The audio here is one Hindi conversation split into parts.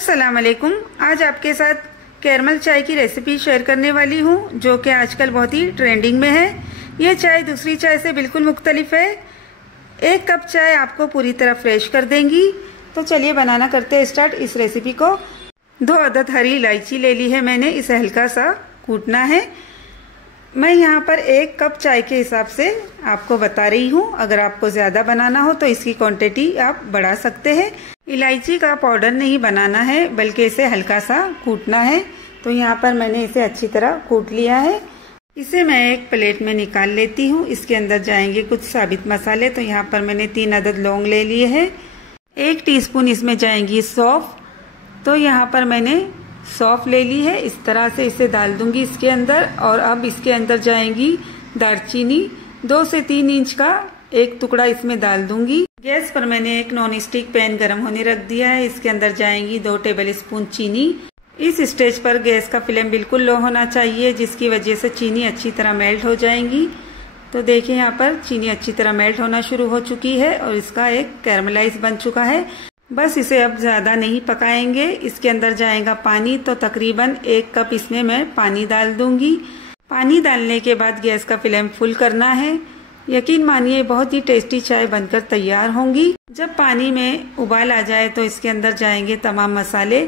अस्सलाम वालेकुम। आज आपके साथ कैरमल चाय की रेसिपी शेयर करने वाली हूँ, जो कि आजकल बहुत ही ट्रेंडिंग में है। यह चाय दूसरी चाय से बिल्कुल मुख्तलिफ है। 1 कप चाय आपको पूरी तरह फ्रेश कर देंगी। तो चलिए बनाना करते हैं स्टार्ट इस रेसिपी को। 2 अदद हरी इलायची ले ली है मैंने, इसे हल्का सा कूटना है। मैं यहाँ पर 1 कप चाय के हिसाब से आपको बता रही हूँ। अगर आपको ज़्यादा बनाना हो तो इसकी क्वांटिटी आप बढ़ा सकते हैं। इलायची का पाउडर नहीं बनाना है, बल्कि इसे हल्का सा कूटना है। तो यहाँ पर मैंने इसे अच्छी तरह कूट लिया है। इसे मैं एक प्लेट में निकाल लेती हूँ। इसके अंदर जाएंगे कुछ साबित मसाले। तो यहाँ पर मैंने 3 अदद लौंग ले लिए हैं। 1 टीस्पून इसमें जाएंगी सौंफ। तो यहाँ पर मैंने सौंफ ले ली है। इस तरह से इसे डाल दूंगी इसके अंदर। और अब इसके अंदर जाएंगी दालचीनी, 2 से 3 इंच का 1 टुकड़ा इसमें डाल दूंगी। गैस पर मैंने एक नॉन स्टिक पैन गरम होने रख दिया है। इसके अंदर जाएंगी 2 टेबल स्पून चीनी। इस स्टेज पर गैस का फ्लेम बिल्कुल लो होना चाहिए, जिसकी वजह से चीनी अच्छी तरह मेल्ट हो जाएंगी। तो देखिए यहाँ पर चीनी अच्छी तरह मेल्ट होना शुरू हो चुकी है और इसका एक कैरमलाइज बन चुका है। बस इसे अब ज़्यादा नहीं पकाएंगे। इसके अंदर जाएगा पानी। तो तकरीबन 1 कप इसमें मैं पानी डाल दूंगी। पानी डालने के बाद गैस का फ्लेम फुल करना है। यकीन मानिए बहुत ही टेस्टी चाय बनकर तैयार होंगी। जब पानी में उबाल आ जाए तो इसके अंदर जाएंगे तमाम मसाले।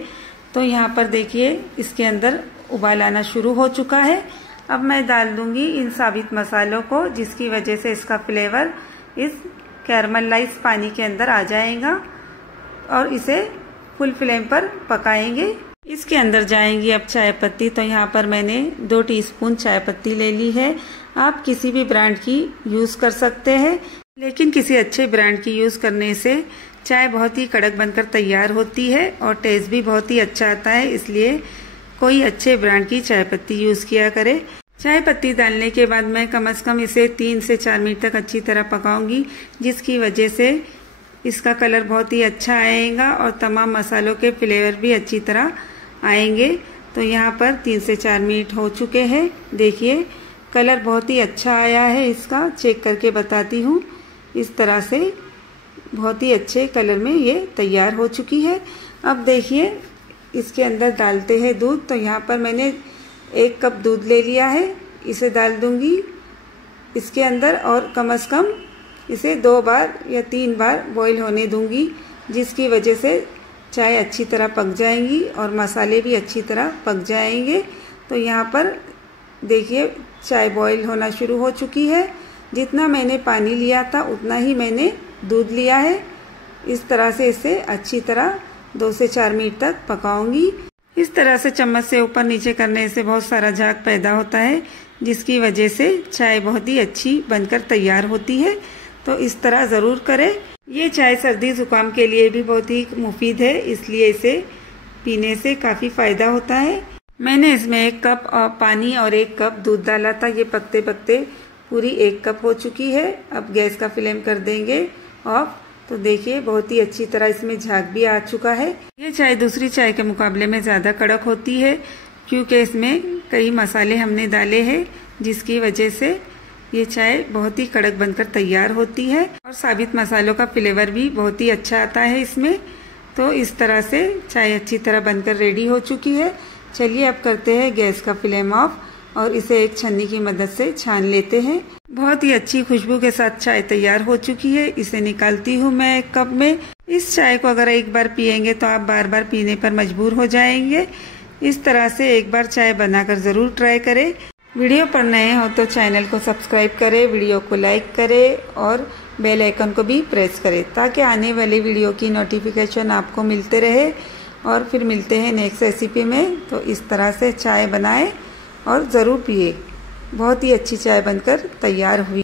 तो यहाँ पर देखिए इसके अंदर उबाल आना शुरू हो चुका है। अब मैं डाल दूंगी इन साबित मसालों को, जिसकी वजह से इसका फ्लेवर इस कैरमलाइज पानी के अंदर आ जाएगा और इसे फुल फ्लेम पर पकाएंगे। इसके अंदर जाएंगी अब चाय पत्ती। तो यहाँ पर मैंने 2 टीस्पून चाय पत्ती ले ली है। आप किसी भी ब्रांड की यूज कर सकते हैं, लेकिन किसी अच्छे ब्रांड की यूज करने से चाय बहुत ही कड़क बनकर तैयार होती है और टेस्ट भी बहुत ही अच्छा आता है। इसलिए कोई अच्छे ब्रांड की चाय पत्ती यूज किया करे। चाय पत्ती डालने के बाद मैं कम से कम इसे 3 से 4 मिनट तक अच्छी तरह पकाऊंगी, जिसकी वजह से इसका कलर बहुत ही अच्छा आएगा और तमाम मसालों के फ्लेवर भी अच्छी तरह आएंगे। तो यहाँ पर 3 से 4 मिनट हो चुके हैं। देखिए कलर बहुत ही अच्छा आया है। इसका चेक करके बताती हूँ। इस तरह से बहुत ही अच्छे कलर में ये तैयार हो चुकी है। अब देखिए इसके अंदर डालते हैं दूध। तो यहाँ पर मैंने 1 कप दूध ले लिया है। इसे डाल दूंगी इसके अंदर और कम से कम इसे 2 बार या 3 बार बॉईल होने दूंगी, जिसकी वजह से चाय अच्छी तरह पक जाएंगी और मसाले भी अच्छी तरह पक जाएंगे। तो यहाँ पर देखिए चाय बॉईल होना शुरू हो चुकी है। जितना मैंने पानी लिया था उतना ही मैंने दूध लिया है। इस तरह से इसे अच्छी तरह 2 से 4 मिनट तक पकाऊंगी। इस तरह से चम्मच से ऊपर नीचे करने से बहुत सारा झाग पैदा होता है, जिसकी वजह से चाय बहुत ही अच्छी बनकर तैयार होती है। तो इस तरह ज़रूर करें। ये चाय सर्दी जुकाम के लिए भी बहुत ही मुफीद है, इसलिए इसे पीने से काफ़ी फ़ायदा होता है। मैंने इसमें 1 कप पानी और 1 कप दूध डाला था। ये पकते पकते पूरी 1 कप हो चुकी है। अब गैस का फ्लेम कर देंगे ऑफ। तो देखिए बहुत ही अच्छी तरह इसमें झाग भी आ चुका है। ये चाय दूसरी चाय के मुकाबले में ज़्यादा कड़क होती है, क्योंकि इसमें कई मसाले हमने डाले हैं, जिसकी वजह से ये चाय बहुत ही कड़क बनकर तैयार होती है और साबित मसालों का फ्लेवर भी बहुत ही अच्छा आता है इसमें। तो इस तरह से चाय अच्छी तरह बनकर रेडी हो चुकी है। चलिए अब करते हैं गैस का फ्लेम ऑफ और इसे एक छन्नी की मदद से छान लेते हैं। बहुत ही अच्छी खुशबू के साथ चाय तैयार हो चुकी है। इसे निकालती हूँ मैं एक कप में। इस चाय को अगर एक बार पियेंगे तो आप बार बार पीने पर मजबूर हो जाएंगे। इस तरह से एक बार चाय बनाकर ज़रूर ट्राई करें। वीडियो पर नए हो तो चैनल को सब्सक्राइब करें, वीडियो को लाइक करें और बेल आइकन को भी प्रेस करें, ताकि आने वाली वीडियो की नोटिफिकेशन आपको मिलते रहे। और फिर मिलते हैं नेक्स्ट रेसिपी में। तो इस तरह से चाय बनाएं और ज़रूर पिए। बहुत ही अच्छी चाय बनकर तैयार हुई।